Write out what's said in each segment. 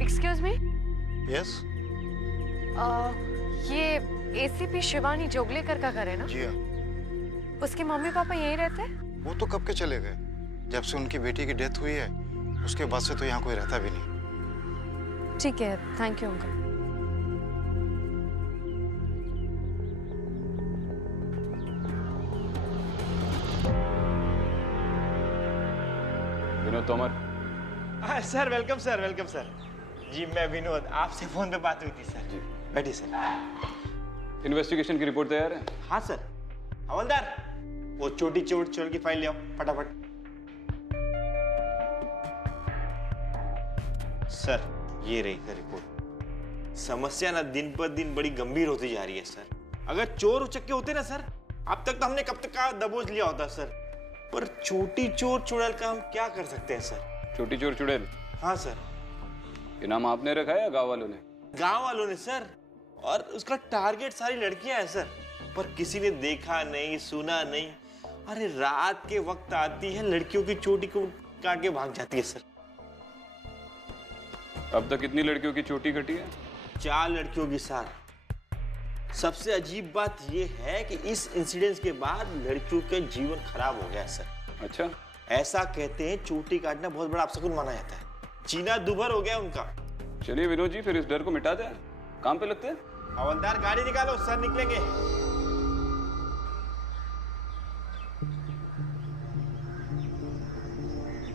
Excuse me. Yes. ये ACP Shivani Joglekar का घर है ना? जी हाँ। उसके मम्मी पापा यहीं रहते हैं? वो तो कब के चले गए, जब से उनकी बेटी की डेथ हुई है उसके बाद से तो यहाँ कोई रहता भी नहीं। ठीक है, thank you uncle. Vinod Tomar. Sir welcome sir, welcome sir. जी मैं विनोद, आपसे फोन पे बात हुई थी सर। जी बैठिए सर। इन्वेस्टिगेशन की रिपोर्ट तैयार है? हाँ सर। हवलदार, वो छोटी चोर की फाइल ले आओ फटाफट। सर ये रही सर रिपोर्ट। समस्या ना दिन पर दिन बड़ी गंभीर होती जा रही है सर। अगर चोर उचक्के होते ना सर, अब तक तो हमने कब तक का दबोच लिया होता सर। पर छोटी चोर चुड़ैल का हम क्या कर सकते हैं सर? छोटी चोर चुड़ैल? हाँ सर। ये नाम आपने रखा है या गांव वालों ने? गांव वालों ने सर, और उसका टारगेट सारी लड़कियां हैं सर। पर किसी ने देखा नहीं, सुना नहीं। अरे रात के वक्त आती है, लड़कियों की चोटी को काट के भाग जाती है सर। अब तक कितनी लड़कियों की चोटी कटी है? 4 लड़कियों की सर। सबसे अजीब बात यह है कि इस इंसिडेंट के बाद लड़कियों का जीवन खराब हो गया सर। अच्छा। ऐसा कहते हैं चोटी काटना बहुत बड़ा अपशकुन माना जाता है। जीना दुभर हो गया उनका। चलिए विनोद जी, फिर इस डर को मिटा दें, काम पे लगते हैं। हवलदार गाड़ी निकालो, सर निकलेंगे।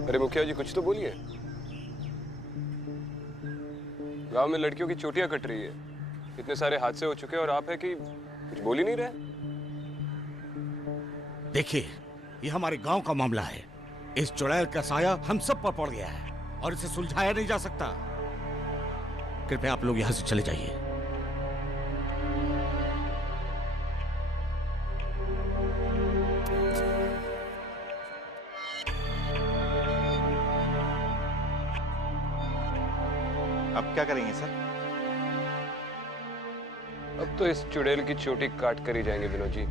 अरे मुखिया जी कुछ तो बोलिए। गांव में लड़कियों की चोटियां कट रही है, इतने सारे हादसे हो चुके हैं और आप है कि कुछ बोल ही नहीं रहे। देखिए, ये हमारे गांव का मामला है। इस चुड़ैल का साया हम सब पर पड़ गया है और इसे सुलझाया नहीं जा सकता। कृपया आप लोग यहां से चले जाइए। अब क्या करेंगे सर? अब तो इस चुड़ैल की चोटी काट कर ही जाएंगे विनोद जी।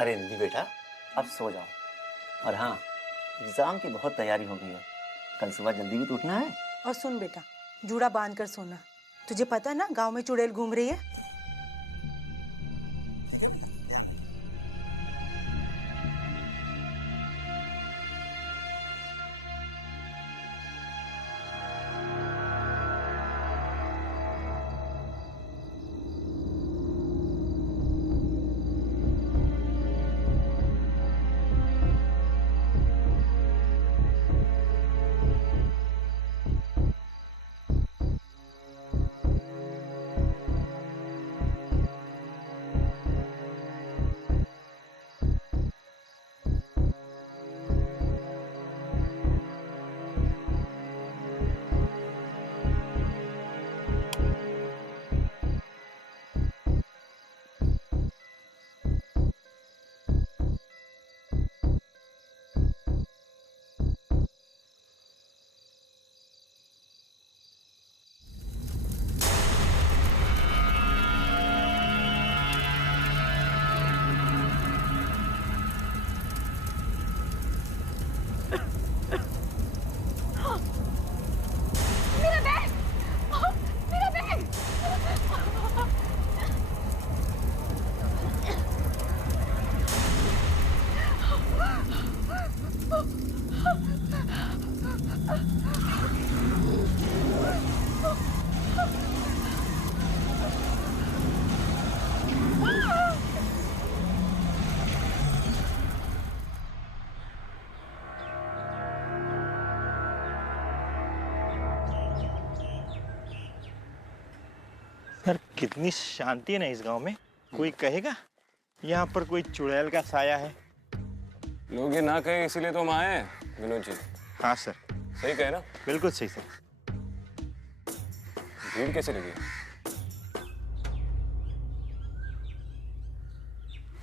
अरे निधि बेटा, अब सो जाओ। और हाँ, एग्जाम की बहुत तैयारी हो गई है, कल सुबह जल्दी भी तो उठना है। और सुन बेटा, जूड़ा बांध कर सोना। तुझे पता है ना गांव में चुड़ैल घूम रही है। कितनी शांति है ना इस गांव में। कोई कहेगा यहाँ पर कोई चुड़ैल का साया है? लोग ये ना कहे इसीलिए तो हम आए हैं विनोद जी। हाँ सर, सही कहे ना? बिल्कुल सही सर। भीड़ कैसे लगी?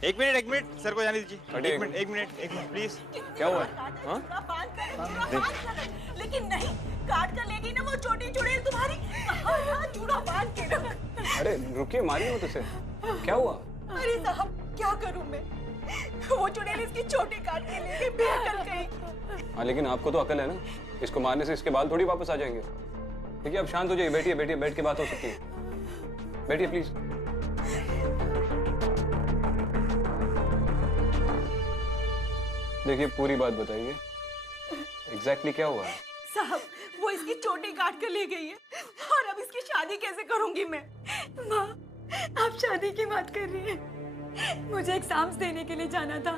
एक मिनट सर को जाने दीजिए। हटिए। एक मिनट प्लीज। क्या हुआ? हाँ? लेकिन नहीं, काट कर ले गई ना वो छोटी चुड़ैल तुम्हारी। चूड़ा बांध के रख। अरे रुकिए, मारिए मत उसे। क्या हुआ? अरे साहब क्या करूं मैं, वो चुड़ैल इसकी छोटी काट के ले गई, बेअकल कहीं। हाँ लेकिन आपको तो अकल है ना, इसको मारने से इसके बाल थोड़ी वापस आ जाएंगे। ठीक है, अब शांत हो जाइए, बैठिए बैठ के बात हो सकती है। बैठिए प्लीज। देखिए पूरी बात बताइए, एग्जैक्टली क्या हुआ है? साहब वो इसकी चोटी काट कर ले गई है और अब इसकी शादी कैसे करूंगी मैं? माँ आप शादी की बात कर रही हैं? मुझे एग्जाम्स देने के लिए जाना था,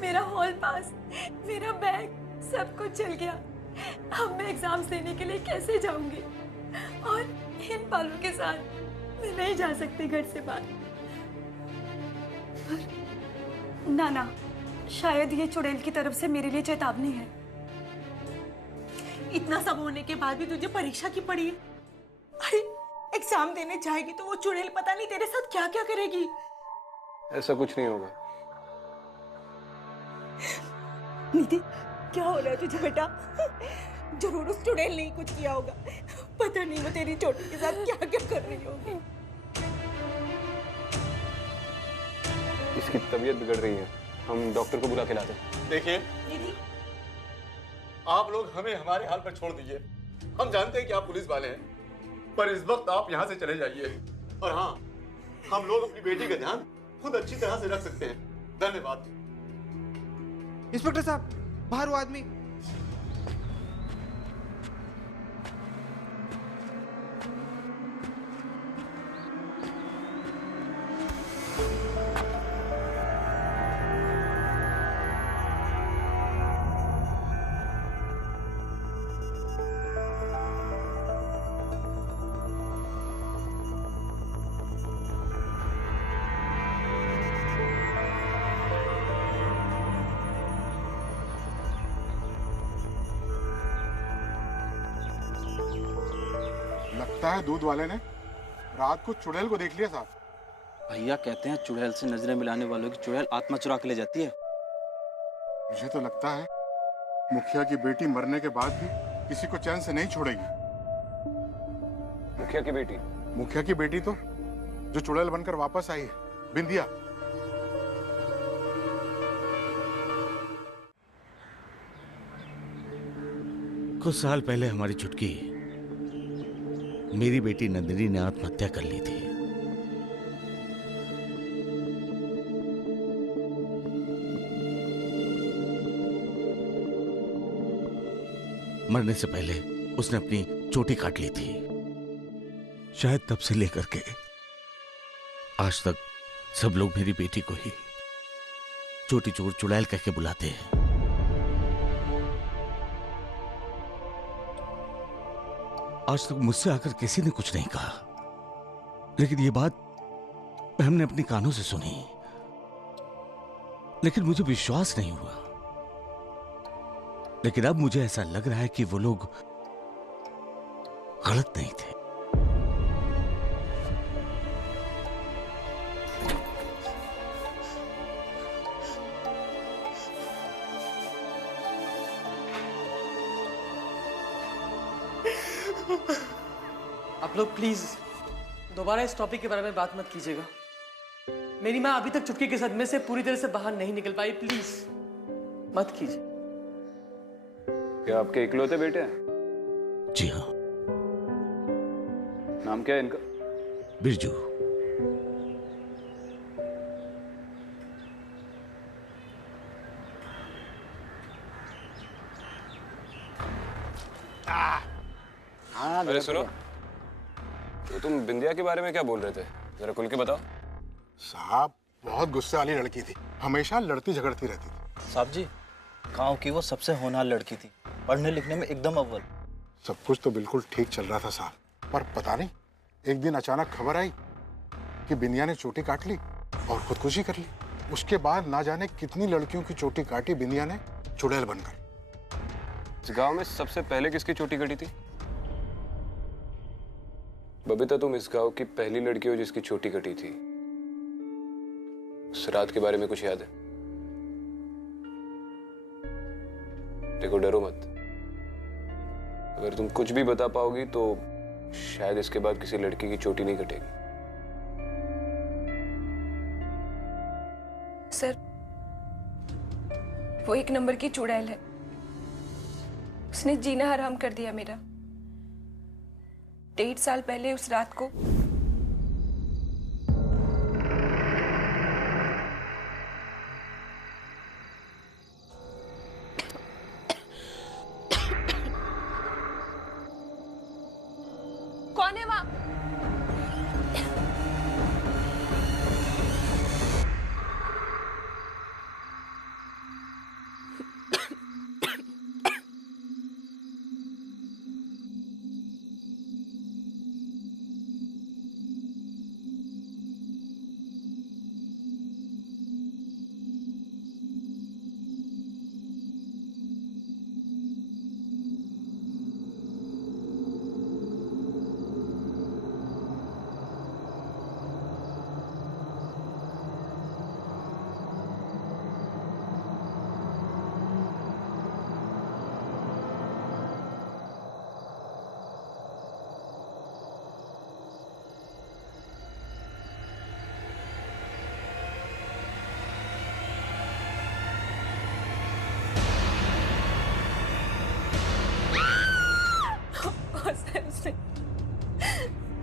मेरा हॉल पास, मेरा बैग सब कुछ चल गया। अब मैं एग्जाम्स देने के लिए कैसे जाऊंगी? और इन बालों के साथ मैं नहीं जा सकती घर से बाहर। ना शायद ये चुड़ैल की तरफ से मेरे लिए चेतावनी है। इतना सब होने के बाद भी तुझे परीक्षा की पड़ी है। अरे एग्जाम देने जाएगी तो वो चुड़ैल पता नहीं तेरे साथ क्या क्या करेगी। ऐसा कुछ नहीं होगा। निधि क्या हो रहा है तुझे बेटा? जरूर उस चुड़ैल ने ही कुछ किया होगा। पता नहीं वो तेरी चोटी के साथ क्या क्या कर रही होगी। इसकी तबीयत बिगड़ रही है, हम डॉक्टर को बुला के लाते हैं। देखिए निधि आप लोग हमें हमारे हाल पर छोड़ दीजिए। हम जानते हैं कि आप पुलिस वाले हैं, पर इस वक्त आप यहाँ से चले जाइए। और हाँ, हम लोग अपनी बेटी का ध्यान खुद अच्छी तरह से रख सकते हैं। धन्यवाद। इंस्पेक्टर साहब, बाहर वो आदमी। लगता है दूध वाले ने रात को चुड़ैल को देख लिया साहब। भैया कहते हैं चुड़ैल से नजरें मिलाने वालों की चुड़ैल आत्मा चुरा के ले जाती है। मुझे तो लगता है मुखिया की बेटी मरने के बाद भी किसी को चैन से नहीं छोड़ेगी। मुखिया की बेटी? मुखिया की बेटी तो जो चुड़ैल बनकर वापस आई है, बिंदिया। कुछ साल पहले हमारी छुटकी मेरी बेटी नंदिनी ने आत्महत्या कर ली थी। मरने से पहले उसने अपनी चोटी काट ली थी। शायद तब से लेकर के आज तक सब लोग मेरी बेटी को ही चोटी चोर चुड़ैल कह के बुलाते हैं। आज तक मुझसे आकर किसी ने कुछ नहीं कहा, लेकिन ये बात हमने अपने कानों से सुनी, लेकिन मुझे विश्वास नहीं हुआ। लेकिन अब मुझे ऐसा लग रहा है कि वो लोग गलत नहीं थे। आप लोग प्लीज दोबारा इस टॉपिक के बारे में बात मत कीजिएगा। मेरी माँ अभी तक चुटकी के सदमे से पूरी तरह से बाहर नहीं निकल पाई। प्लीज मत कीजिए। क्या आपके इकलौते बेटे हैं? जी हाँ। नाम क्या है इनका? बिरजू। अरे सुनो, तो तुम बिंदिया के बारे में क्या बोल रहे थे? जरा खुल के बताओ। साहब बहुत गुस्से वाली लड़की थी, हमेशा लड़ती झगड़ती रहती थी। साहब जी, गांव की वो सबसे होनहार लड़की थी, पढ़ने लिखने में एकदम अव्वल। सब कुछ तो बिल्कुल ठीक चल रहा था साहब, पर पता नहीं एक दिन अचानक खबर आई कि बिंदिया ने चोटी काट ली और खुदकुशी कर ली। उसके बाद ना जाने कितनी लड़कियों की चोटी काटी बिंदिया ने चुड़ैल बनकर। इस गांव में सबसे पहले किसकी चोटी कटी थी? बबीता, तुम इस गांव की पहली लड़की हो जिसकी चोटी कटी थी। उस रात के बारे में कुछ याद है? देखो, डरो मत। अगर तुम कुछ भी बता पाओगी तो शायद इसके बाद किसी लड़की की चोटी नहीं कटेगी। सर, वो एक नंबर की चुड़ैल है। उसने जीना हराम कर दिया मेरा। 1.5 साल पहले उस रात को कौन है वहां?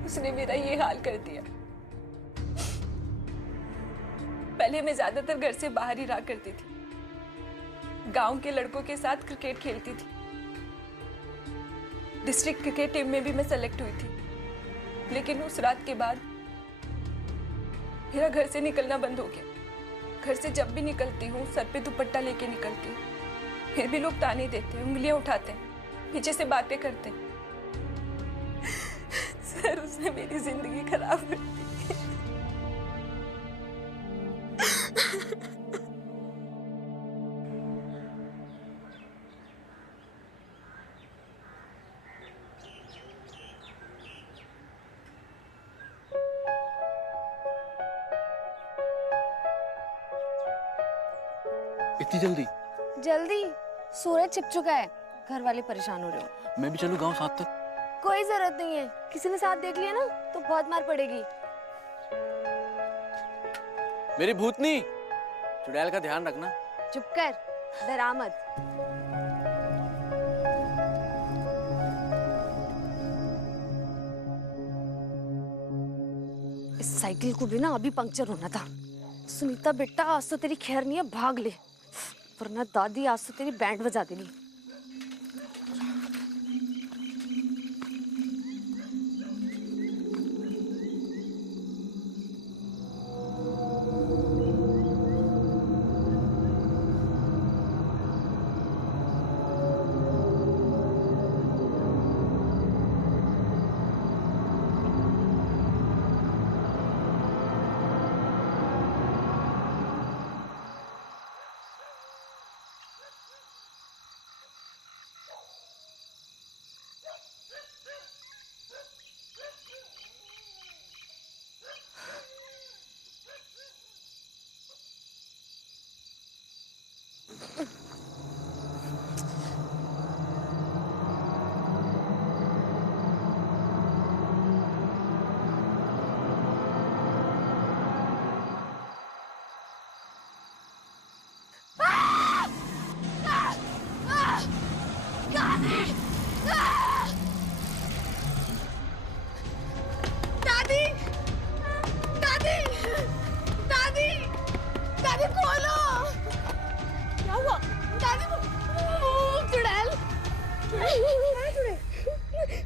उसने मेरा ये हाल कर दिया। पहले मैं ज्यादातर घर से बाहर ही रहा करती थी। गांव के लड़कों के साथ क्रिकेट खेलती थी। डिस्ट्रिक्ट क्रिकेट टीम में भी मैं सेलेक्ट हुई थी। लेकिन उस रात के बाद मेरा घर से निकलना बंद हो गया। घर से जब भी निकलती हूँ सर पे दुपट्टा लेके निकलती हूँ। फिर भी लोग ताने देते हैं, उंगलियां उठाते हैं, पीछे से बातें करते हैं। सर, उसने मेरी जिंदगी खराब कर दी। इतनी जल्दी? जल्दी? सूरज छिप चुका है। घर वाले परेशान हो रहे हो। मैं भी चलूं गांव साथ तक? कोई जरूरत नहीं है। किसी ने साथ देख लिया ना तो बहुत मार पड़ेगी। मेरी भूतनी, चुड़ैल का ध्यान रखना। चुप कर, डरा मत। इस साइकिल को भी ना अभी पंक्चर होना था। सुनीता बेटा, आज तो तेरी खैर नहीं है, भाग ले, वरना दादी आज तो तेरी बैंड बजा देगी।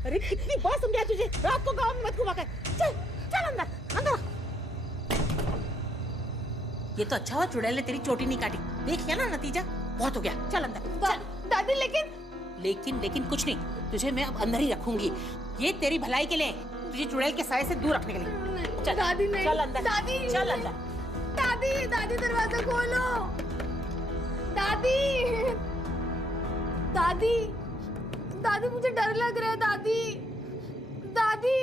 अरे कितनी बार समझाया तुझे, रात को गांव में मत घुमा कर। चल चल अंदर अंदर। ये तो अच्छा हुआ चुड़ैल ने तेरी चोटी नहीं काटी। देख लिया ना नतीजा, बहुत हो गया। चल अंदर चल। दादी, लेकिन लेकिन कुछ नहीं, तुझे मैं अब अंदर ही रखूंगी। ये तेरी भलाई के लिए। तुझे चुड़ैल के साए से दूर रखने के लिए। चल दादी नहीं। चल अंदर, दादी चल अंदर। दादी दादी दरवाजा खोलो। दादी दादी दादी मुझे डर लग रहा है दादी। दादी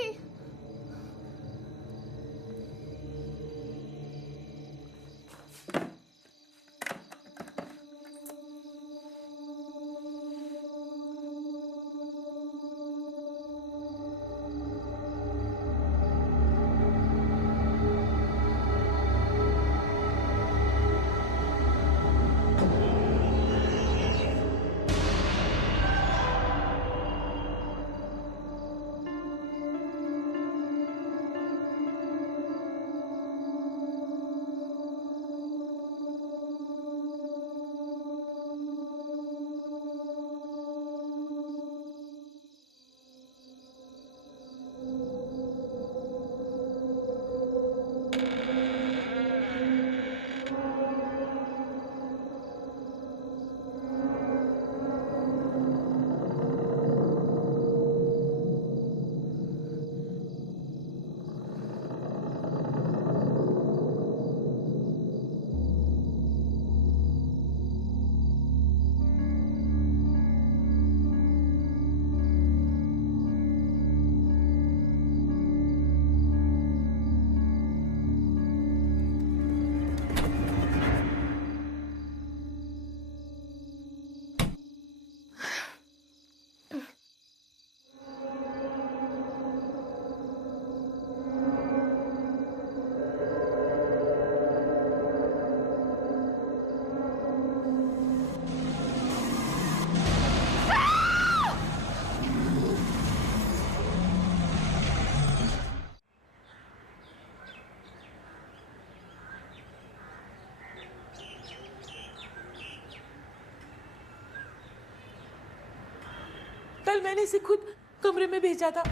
कल मैंने इसे खुद कमरे में भेजा था,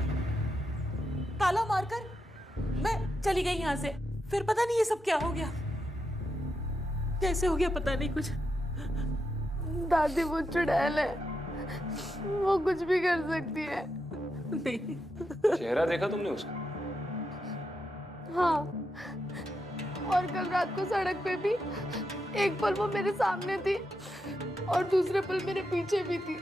ताला मारकर मैं चली गई यहाँ से। फिर पता नहीं ये सब क्या हो गया, कैसे हो गया पता नहीं कुछ। दादी वो चुड़ैल है, वो कुछ भी कर सकती है। नहीं। चेहरा देखा तुमने उसका? हाँ, और कल रात को सड़क पे भी एक पल वो मेरे सामने थी और दूसरे पल मेरे पीछे भी थी।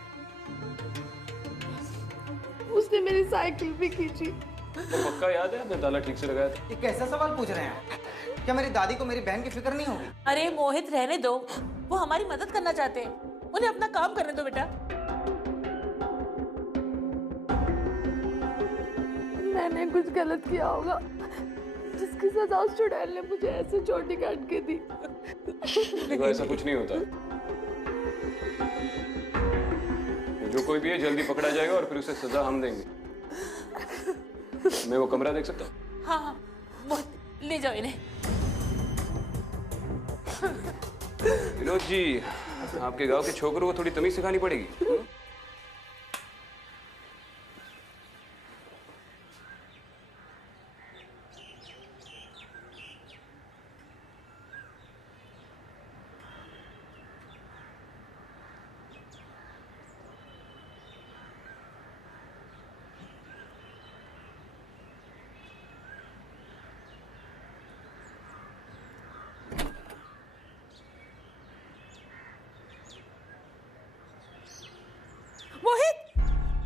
उसने मेरी साइकिल भी खींची। तो पक्का याद है आपने ताला ठीक से लगाया था? ये कैसा सवाल पूछ रहे हैं? क्या मेरी दादी को मेरी बहन की फिक्र नहीं होगी? अरे मोहित रहने दो, वो हमारी मदद करना चाहते हैं, उन्हें अपना काम करने दो बेटा। मैंने कुछ गलत किया होगा जिसकी सजा उस चुड़ैल ने मुझे ऐसे चोटी काट के दी। देखो ऐसा कुछ नहीं होता, जो कोई भी है जल्दी पकड़ा जाएगा और फिर उसे सजा हम देंगे। मैं वो कमरा देख सकता हूँ? हाँ हाँ, मोहित ले जाओ इन्हें। विनोद जी, आपके गांव के छोकरों को थोड़ी तमीज सिखानी पड़ेगी।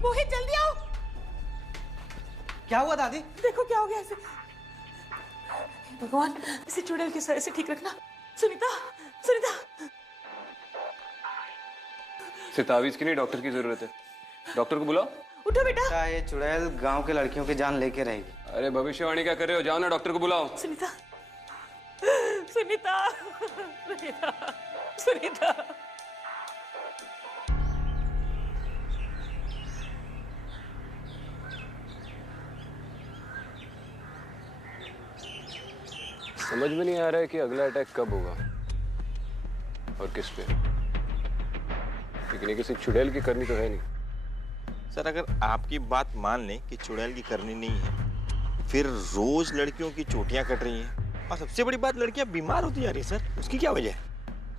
मोहित जल्दी आओ। क्या हुआ दादी? देखो क्या हो गया इसे। भगवान, इसे चुड़ैल के साए से ठीक रखना। सुनीता, सुनीता। सिर्फ तावीज की नहीं, डॉक्टर की जरूरत है। डॉक्टर को बुलाओ। उठो बेटा। ये चुड़ैल गांव के लड़कियों की जान लेके रहेगी। अरे भविष्यवाणी क्या कर रहे हो? जाओ ना, डॉक्टर को बुलाओ। सुनीता, सुनीता, सुनीता, सुनीता। समझ में नहीं आ रहा है कि अगला अटैक कब होगा और किस पे। लेकिन ये किसी चुड़ैल की करनी तो है नहीं। सर, अगर आपकी बात मान लें कि चुड़ैल की करनी नहीं है, फिर रोज लड़कियों की चोटियां कट रही हैं और सबसे बड़ी बात, लड़कियां बीमार होती जा रही है। सर, उसकी क्या वजह है?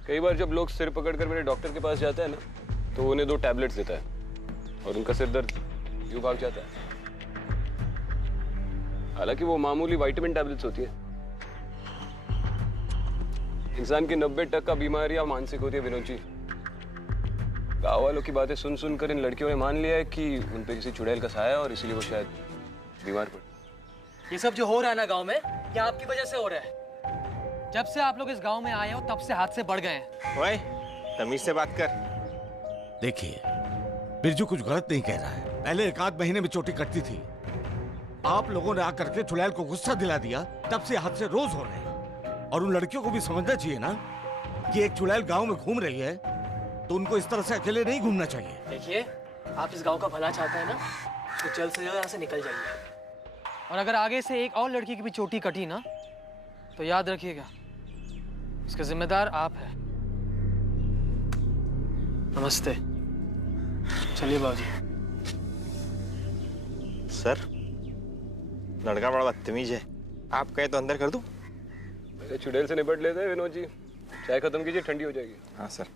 कई बार जब लोग सिर पकड़कर मेरे डॉक्टर के पास जाते हैं ना, तो उन्हें 2 टैबलेट्स देता है और उनका सिर दर्द यूं भाग जाता है। हालांकि वो मामूली विटामिन टैबलेट्स होती है। इंसान की 90% बीमारियां मानसिक होती है विनोद जी। गाँव वालों की बातें सुन सुनकर इन लड़कियों ने मान लिया है कि उन पे किसी चुड़ैल का साया है और इसीलिए वो शायद बीमार पड़े। ये सब जो हो रहा है ना गांव में, ये आपकी वजह से हो रहा है। जब से आप लोग इस गांव में आए हो तब से हादसे बढ़ गए हैं। ओए, तमीज से बात कर। देखिए, बिरजू कुछ गलत नहीं कह रहा है। पहले 1 महीने में चोटी कटती थी। आप लोगों ने आकर के चुड़ैल को गुस्सा दिला दिया, तब से हादसे रोज हो रहे हैं। और उन लड़कियों को भी समझना चाहिए ना कि एक चुड़ैल गांव में घूम रही है तो उनको इस तरह से अकेले नहीं घूमना चाहिए। देखिए, आप इस गांव का भला चाहते हैं ना, तो जल्द से जल्द यहाँ से निकल जाइए। और अगर आगे से एक और लड़की की भी चोटी कटी ना, तो याद रखिएगा, इसका जिम्मेदार आप हैं। नमस्ते। चलिए बाबूजी। सर, लड़का बड़ा बदतमीज है। आप कहे तो अंदर कर दूं? पहले चुड़ैल से निपट लेते हैं विनोद जी। चाय खत्म कीजिए, ठंडी हो जाएगी। हाँ सर।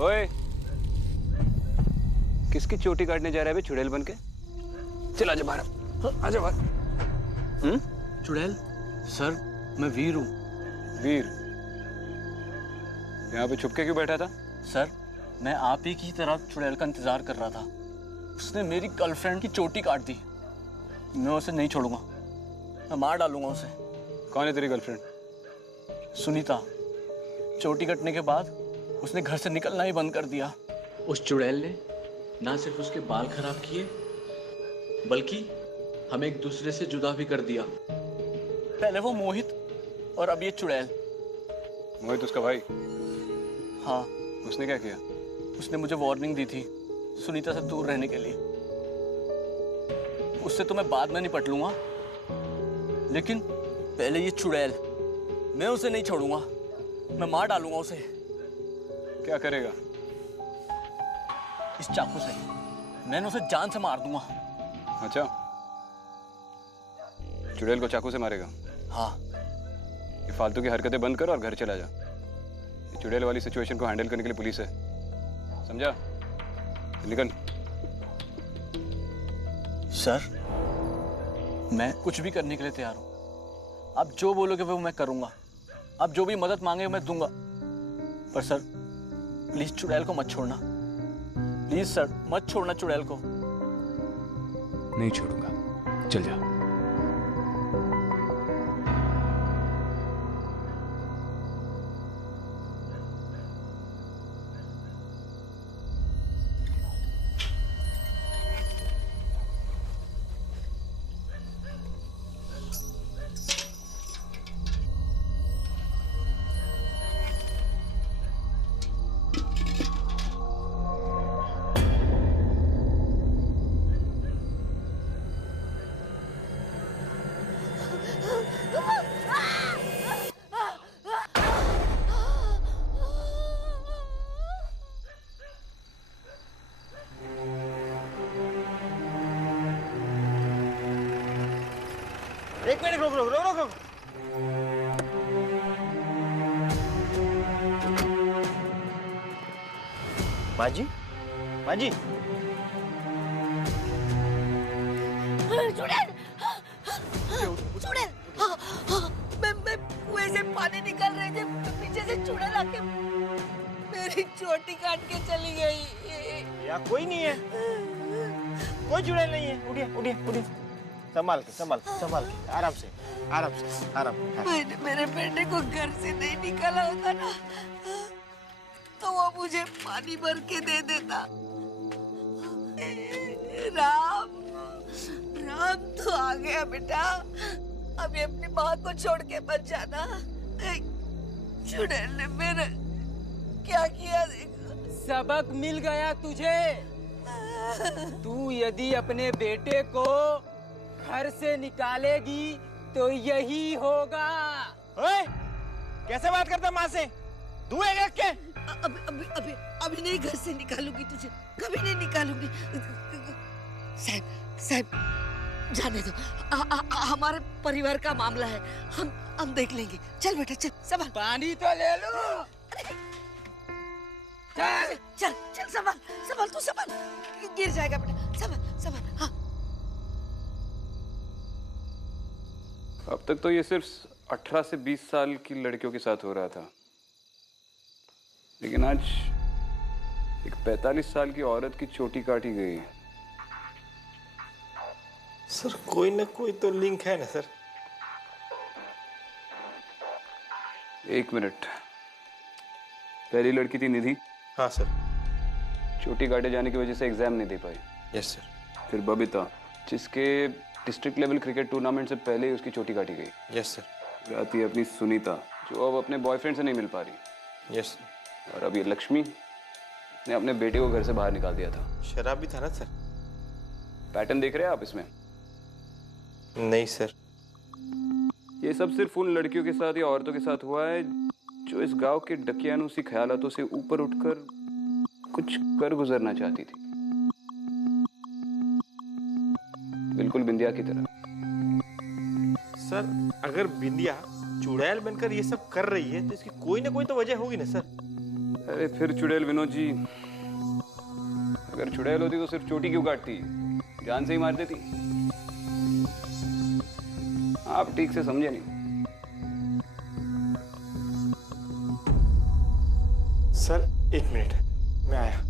ओए, किसकी चोटी काटने जा रहा है बे चुड़ैल बन के? चल आजा बाहर, आजा बाहर। चुड़ैल? सर, मैं वीर हूँ। वीर? यहाँ पे छुपके क्यों बैठा था? सर, मैं आप ही की तरह चुड़ैल का इंतजार कर रहा था। उसने मेरी गर्लफ्रेंड की चोटी काट दी। मैं उसे नहीं छोड़ूंगा, मैं मार डालूंगा उसे। कौन है तेरी गर्लफ्रेंड? सुनीता। चोटी कटने के बाद उसने घर से निकलना ही बंद कर दिया। उस चुड़ैल ने ना सिर्फ उसके बाल खराब किए, बल्कि हमें एक दूसरे से जुदा भी कर दिया। पहले वो मोहित और अब ये चुड़ैल। मोहित उसका भाई? हाँ। उसने क्या किया? उसने मुझे वार्निंग दी थी सुनीता से दूर रहने के लिए। उससे तो मैं बाद में निपट लूंगा, लेकिन पहले ये चुड़ैल, मैं उसे नहीं छोड़ूंगा, मैं मार डालूंगा उसे। क्या करेगा? इस चाकू से मैंने उसे जान से मार दूंगा। अच्छा, चुड़ैल को चाकू से मारेगा? हाँ। ये फालतू की हरकतें बंद कर और घर चला जा। ये चुड़ैल वाली सिचुएशन को हैंडल करने के लिए पुलिस है, समझा? निकल। सर, मैं कुछ भी करने के लिए तैयार हूँ। आप जो बोलोगे वो मैं करूंगा। आप जो भी मदद मांगे मैं दूंगा। पर सर, प्लीज चुड़ैल को मत छोड़ना। प्लीज सर, मत छोड़ना चुड़ैल को। नहीं छोड़ूंगा, चल जा। एक मिनट, रुक रुक रुक रुक रुक। माँ जी, माँ जी। चुड़ैल! चुड़ैल! मैं कुएं से पानी निकाल रही थी, पीछे से चुड़ैल आके मेरी चोटी काट के चली गई। यहाँ कोई नहीं है, कोई चुड़ैल नहीं है। उठिए उठिए उठिए, संभाल के संभाल संभाल के, आराम से आराम से आराम। मैंने मेरे बेटे को घर से नहीं निकाला होता ना, तो वो मुझे पानी भर के दे देता। राम, राम तो आ गया बेटा। अभी अपनी माँ को छोड़ के मत जाना। चुड़ैल ने मेरा क्या किया देखो, सबक मिल गया तुझे। तू यदि अपने बेटे को घर से निकालेगी तो यही होगा। ओए, कैसे बात करता माँ से? धुएगा क्या? अभी नहीं घर से निकालूंगी तुझे, कभी नहीं निकालूंगी। साहब जाने दो, हमारे परिवार का मामला है, हम देख लेंगे। चल बेटा चल, संभाल। पानी तो ले लो। चल चल चल, संभाल तू संभाल, गिर जाएगा बेटा, संभाल। हाँ अब तक तो ये सिर्फ 18 से 20 साल की लड़कियों के साथ हो रहा था, लेकिन आज एक 45 साल की औरत की चोटी काटी गई। सर कोई ना कोई तो लिंक है ना सर? एक मिनट, पहली लड़की थी निधि। हाँ सर। चोटी काटे जाने की वजह से एग्जाम नहीं दे पाई। Yes sir. फिर बबीता, जिसके डिस्ट्रिक्ट लेवल क्रिकेट टूर्नामेंट से पहले ही उसकी चोटी काटी गई। Yes sir. आती है अपनी सुनीता, जो अब अपने बॉयफ्रेंड से नहीं मिल पा रही। यस। और अब ये लक्ष्मी ने अपने बेटे को घर से बाहर निकाल दिया था। शराब भी था ना सर? पैटर्न देख रहे हैं आप इसमें? नहीं सर। ये सब सिर्फ उन लड़कियों के साथ या औरतों के साथ हुआ है जो इस गांव के डकियानुसी ख्यालातों से ऊपर उठकर कुछ कर गुजरना चाहती थी, बिल्कुल बिंदिया की तरह। सर अगर बिंदिया चुड़ैल बनकर ये सब कर रही है तो इसकी कोई ना कोई तो वजह होगी ना सर? अरे फिर चुड़ैल विनोद जी, अगर चुड़ैल होती तो सिर्फ चोटी क्यों काटती, जान से ही मार देती। आप ठीक से समझे नहीं। सर एक मिनट, मैं आया।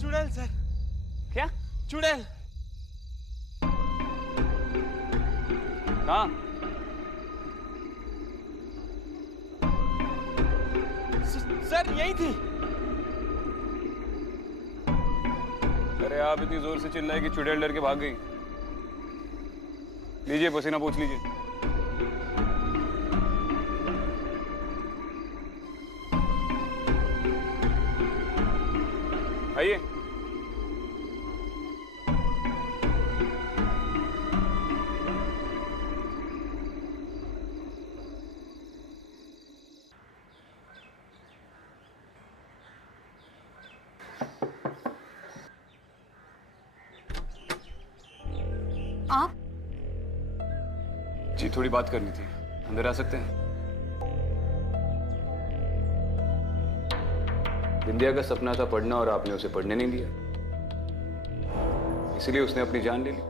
चुड़ैल सर। क्या? चुड़ैल। हाँ सर यही थी। अरे आप इतनी जोर से चिल्लाए कि चुड़ैल डर के भाग गई। लीजिए पसीना पोंछ लीजिए। आइए। आप? जी थोड़ी बात करनी थी, अंदर आ सकते हैं? विंध्या का सपना था पढ़ना और आपने उसे पढ़ने नहीं दिया, इसलिए उसने अपनी जान ले ली।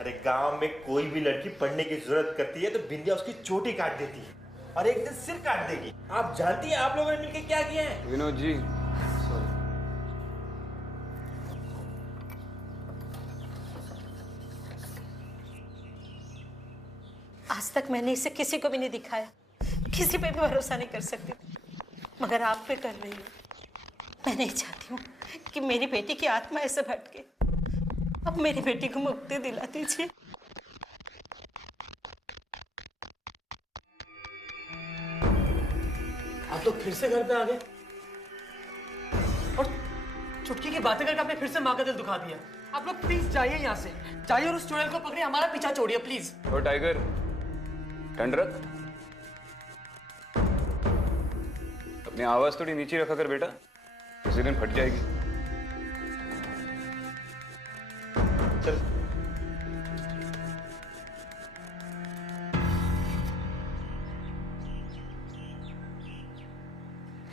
अरे गांव में कोई भी लड़की पढ़ने की जरूरत करती है तो बिंदिया उसकी चोटी काट देती है और एक दिन सिर काट देगी। आप जानती हैं आप लोगों ने मिलकर क्या किया है? विनोद जी आज तक मैंने इसे किसी को भी नहीं दिखाया, किसी पे भी भरोसा नहीं कर सकती, मगर आप पे कर रही हूँ। मैं नहीं चाहती हूँ कि मेरी बेटी की आत्मा ऐसे भटके। अब मेरी बेटी को मुक्ति दिला दीजिए। आप लोग फिर से घर पे आ गए और चुटकी की बातें करके आपने फिर से माँ का दिल दुखा दिया। आप लोग प्लीज जाइए यहाँ से, जाइए और उस चुड़ैल को पकड़िए, हमारा पीछा छोड़िए प्लीज। और टाइगर ठंड रख, अपनी आवाज थोड़ी नीचे रखा कर बेटा, किसी दिन फट जाएगी। चल।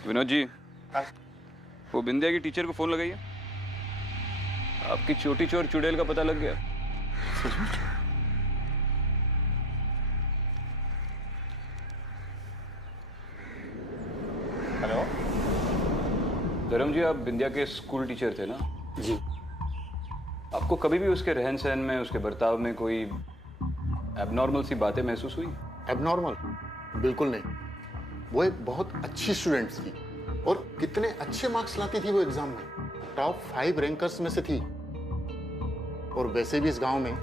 विनोद जी, वो बिंदिया की टीचर को फोन लगाइए। आपकी छोटी चोर चुड़ैल का पता लग गया। करम जी, आप बिंदिया के स्कूल टीचर थे ना? जी। आपको कभी भी उसके रहन सहन में, उसके बर्ताव में कोई एबनॉर्मल सी बातें महसूस हुई? एबनॉर्मल? बिल्कुल नहीं। वो एक बहुत अच्छी स्टूडेंट थी और कितने अच्छे मार्क्स लाती थी वो एग्जाम में, टॉप 5 रैंकर्स में से थी। और वैसे भी इस गांव में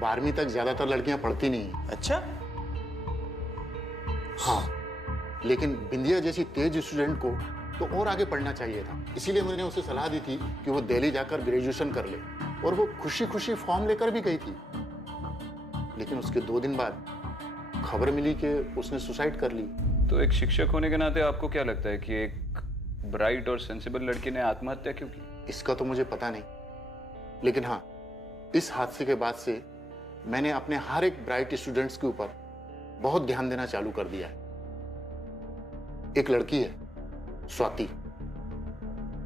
12वीं तक ज्यादातर लड़कियां पढ़ती नहीं है। अच्छा? हाँ, लेकिन बिंदिया जैसी तेज स्टूडेंट को तो और आगे पढ़ना चाहिए था। इसीलिए मैंने उसे सलाह दी थी कि वो दिल्ली जाकर ग्रेजुएशन कर ले, और वो खुशी खुशी फॉर्म लेकर भी गई थी। लेकिन उसके 2 दिन बाद खबर मिली कि उसने सुसाइड कर ली। तो एक शिक्षक होने के नाते आपको क्या लगता है कि एक ब्राइट और सेंसिबल लड़की ने आत्महत्या क्यों की? इसका तो मुझे पता नहीं, लेकिन हाँ, इस हादसे के बाद से मैंने अपने हर एक ब्राइट स्टूडेंट्स के ऊपर बहुत ध्यान देना चालू कर दिया है। एक लड़की है, स्वाति,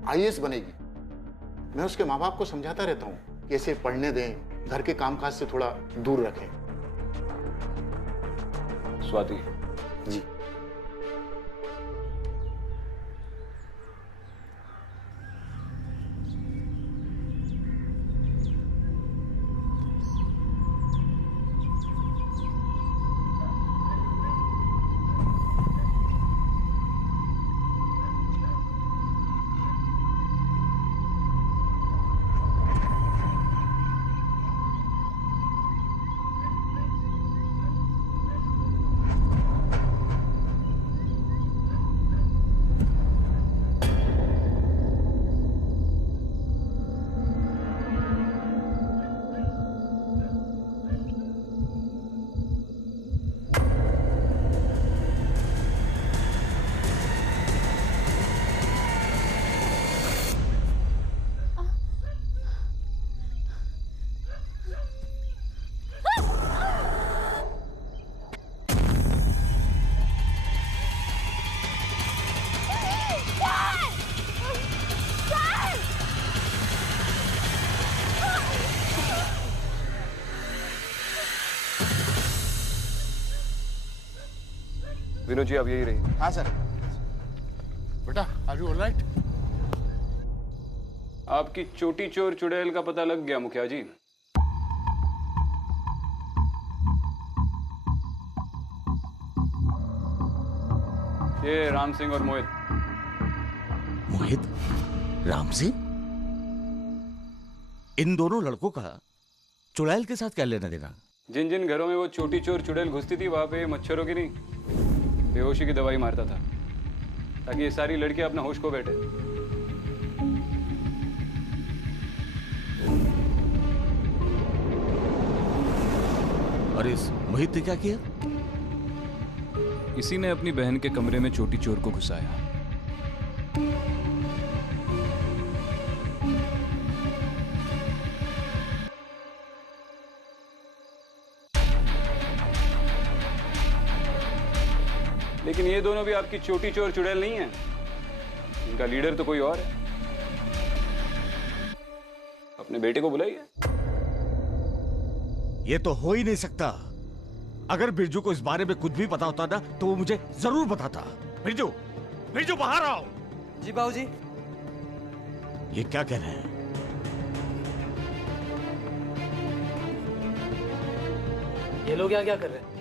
IAS बनेगी। मैं उसके माँ बाप को समझाता रहता हूँ कि इसे पढ़ने दें, घर के कामकाज से थोड़ा दूर रखें। स्वाति जी। विनोद जी, आप यही रहिए। हाँ सर। बेटा, आर यू ऑलराइट? आपकी चोटी चोर चुड़ैल का पता लग गया मुखिया जी। ये राम सिंह और मोहित। मोहित? राम सिंह? इन दोनों लड़कों का चुड़ैल के साथ क्या लेना देना? जिन जिन घरों में वो चोटी चोर चुड़ैल घुसती थी, वहां पे मच्छरों की नहीं, बेहोशी की दवाई मारता था, ताकि ये सारी लड़कियां अपना होश खो बैठे। और इस मोहित ने क्या किया? इसी ने अपनी बहन के कमरे में चोटी चोर को घुसाया। लेकिन ये दोनों भी आपकी चोटी चोर चुड़ैल नहीं है। इनका लीडर तो कोई और है। अपने बेटे को बुलाइए। ये तो हो ही नहीं सकता। अगर बिरजू को इस बारे में कुछ भी पता होता ना, तो वो मुझे जरूर बताता। बिरजू, बिरजू बाहर आओ। जी बाबूजी। ये क्या कह रहे हैं? ये लोग यहाँ क्या कर रहे हैं?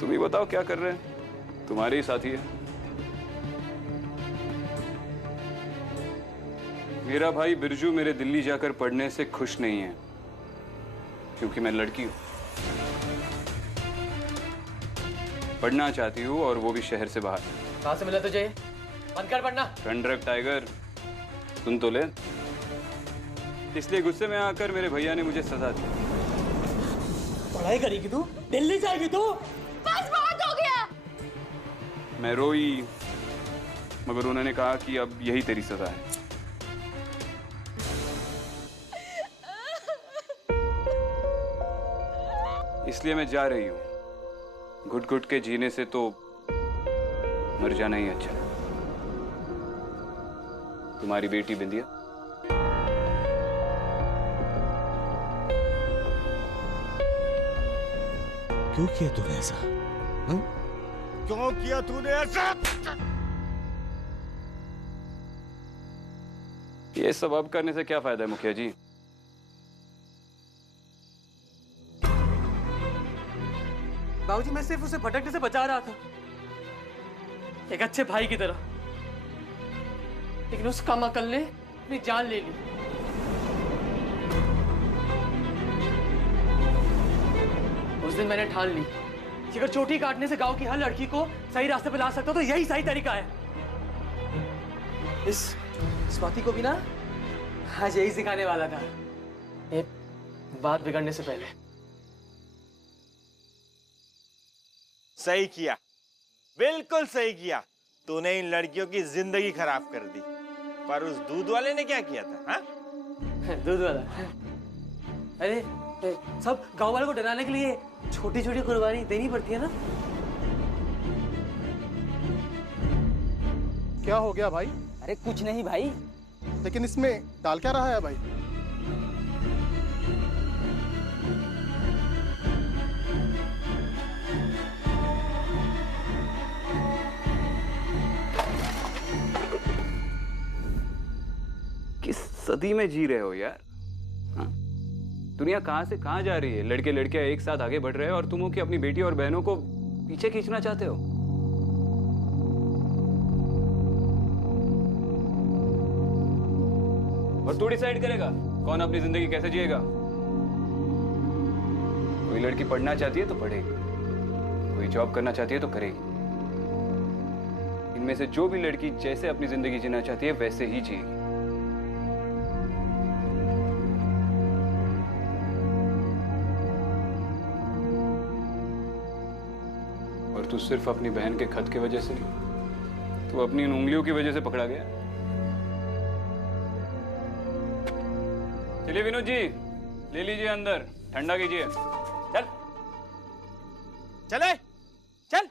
तुम ही बताओ क्या कर रहे हैं, तुम्हारे ही साथी है। मेरा भाई बिरजू मेरे दिल्ली जाकर पढ़ने से खुश नहीं है, क्योंकि मैं लड़की हूं। पढ़ना चाहती हूँ, और वो भी शहर से बाहर। कहाँ से मिला तुझे? बंद कर पढ़ना। रख टाइगर, सुन तो ले। इसलिए गुस्से में आकर मेरे भैया ने मुझे सजा दी। पढ़ाई करेगी तू? दिल्ली जाएगी तू? बस बहुत हो गया। मैं रोई, मगर उन्होंने कहा कि अब यही तेरी सजा है। इसलिए मैं जा रही हूँ। घुट घुट के जीने से तो मर जाना ही अच्छा है। तुम्हारी बेटी बिंदिया। क्यों किया तूने ऐसा? क्यों किया तूने ऐसा? ये सब अब करने से क्या फायदा है मुखिया जी? बाबूजी, मैं सिर्फ उसे भटकने से बचा रहा था, एक अच्छे भाई की तरह। लेकिन उस कम अकल ने अपनी जान ले ली। उस दिन मैंने ठान ली कि अगर चोटी काटने से गांव की हर लड़की को सही रास्ते पे ला सकता तो यही सही तरीका है। इस स्वाति को भी ना आज यही सिखाने वाला था, ये बात बिगड़ने से पहले। सही किया, बिल्कुल सही किया। तूने इन लड़कियों की जिंदगी खराब कर दी। पर उस दूध वाले ने क्या किया था? हाँ? दूध वाला? अरे सब गांव वालों को डराने के लिए छोटी छोटी कुर्बानी देनी पड़ती है ना। क्या हो गया भाई? अरे कुछ नहीं भाई। लेकिन इसमें डाल क्या रहा है भाई? किस सदी में जी रहे हो यार? हाँ? दुनिया कहां से कहां जा रही है? लड़के लड़कियां एक साथ आगे बढ़ रहे हैं और तुम हो कि अपनी बेटी और बहनों को पीछे खींचना चाहते हो। और तू डिसाइड करेगा कौन अपनी जिंदगी कैसे जिएगा। कोई लड़की पढ़ना चाहती है तो पढ़ेगी, कोई जॉब करना चाहती है तो करेगी। इनमें से जो भी लड़की जैसे अपनी जिंदगी जीना चाहती है वैसे ही जिएगी। और तू सिर्फ अपनी बहन के खत की वजह से, तू अपनी इन उंगलियों की वजह से पकड़ा गया। चलिए विनोद जी, ले लीजिए अंदर, ठंडा कीजिए। चल चले चल।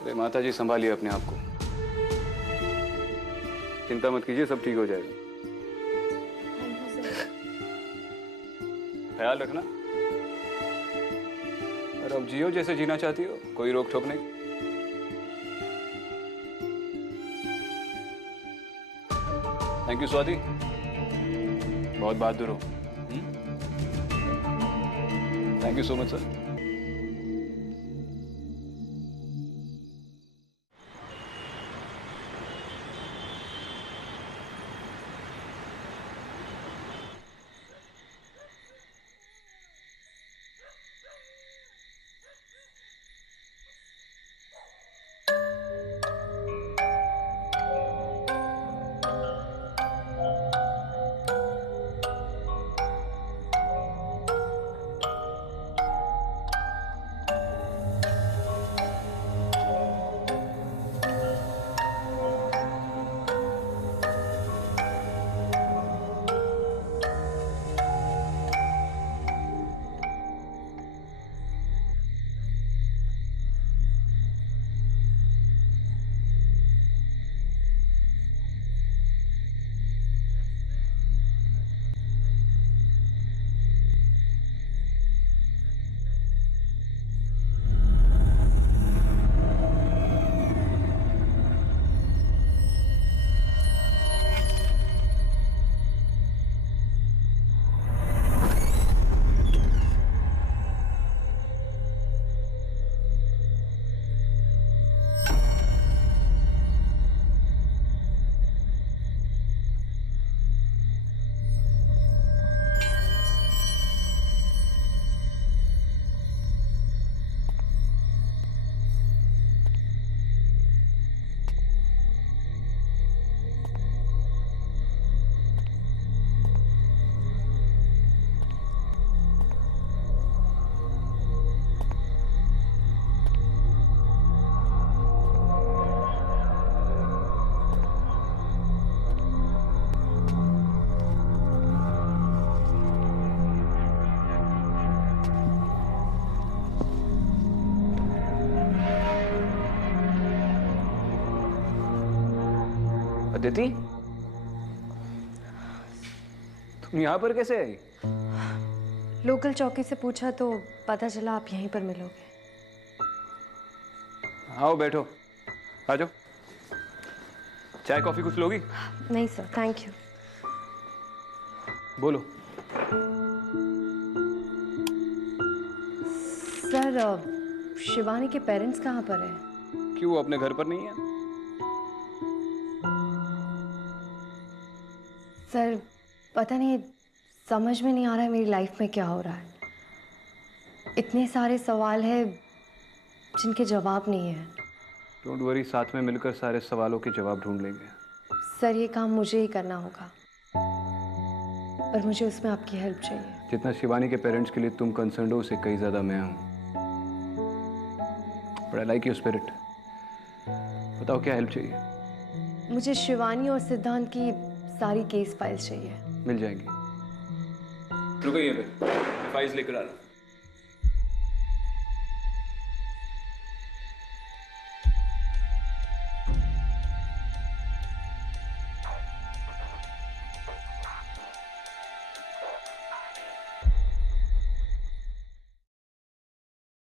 अरे माता जी, संभालिए अपने आप को, चिंता मत कीजिए, सब ठीक हो जाएगा। ख्याल रखना और अब जियो जैसे जीना चाहती हो, कोई रोक टोक नहीं। थैंक यू स्वाति, बहुत बहादुर हो। Thank you so much sir. Aditi, तुम यहाँ पर कैसे आई? लोकल चौकी से पूछा तो पता चला आप यहीं पर मिलोगे। आओ बैठो, आ जाओ। चाय कॉफी कुछ लोगी? नहीं सर, थैंक यू। बोलो। सर, शिवानी के पेरेंट्स कहाँ पर है? क्यों, वो अपने घर पर नहीं है? सर, पता नहीं, समझ में नहीं आ रहा है मेरी लाइफ में क्या हो रहा है। इतने सारे सवाल हैं जिनके जवाब नहीं है। डोंट वरी, साथ में मिलकर सारे सवालों के जवाब ढूंढ लेंगे। सर, ये काम मुझे ही करना होगा, पर मुझे उसमें आपकी हेल्प चाहिए। जितना शिवानी के पेरेंट्स के लिए तुम कंसर्न हो, उससे कई ज्यादा मैं हूँ। But I like your spirit. बताओ क्या हेल्प चाहिए? मुझे शिवानी और सिद्धांत की सारी केस फाइल्स चाहिए। मिल जाएंगी। रुको, ये पे फाइल्स लेकर आ रहा हूँ।